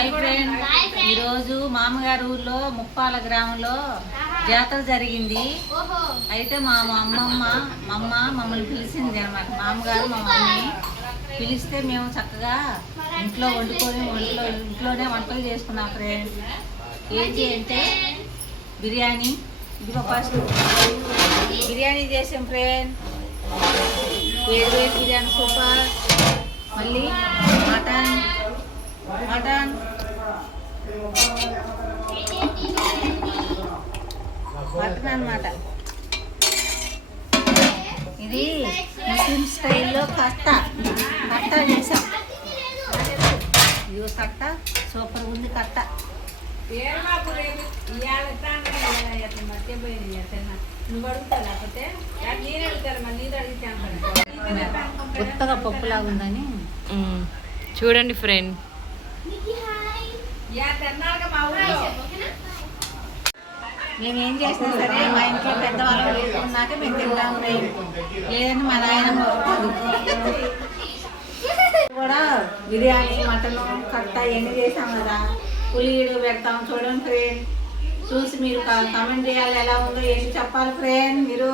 Hi friend, ఈరోజు మామగారు ఊర్లో ముప్పాల గ్రామంలో జాతర జరిగింది. అయితే మా అమ్మమ్మ మమ్మల్ని పిలిచింది అనమాట. మామగారు మా మమ్మీ పిలిస్తే మేము చక్కగా ఇంట్లో ఇంట్లోనే వంటలు చేసుకున్నాం ఫ్రెండ్. ఏంటి అంటే బిర్యానీ. ఇదిగో ఫస్ట్ బిర్యానీ చేసాం ఫ్రెండ్. వేడి బిర్యానీ సూపర్. మళ్ళీ మటన్ మటన్ అన్నమాట. ఇది ముస్లిం స్టైల్లో కట్టా చేసాం. ఇది కట్ట సూపర్ ఉంది. కట్ట కొత్తగా పప్పులాగా ఉందని చూడండి ఫ్రెండ్. మేమేం చేసినా సరే మా ఇంట్లో పెద్దవాళ్ళు లేకున్నాక మేము తింటాం. లేదని మా నాయన కూడా బిర్యానీ మటన్ కట్ట ఎన్ని చేసాం కదా. పులిగిడు పెడతాం చూడండి ఫ్రెండ్. చూసి మీరు కామెంట్ చేయాలి ఎలా ఉందో ఏంటి చెప్పాలి ఫ్రెండ్ మీరు.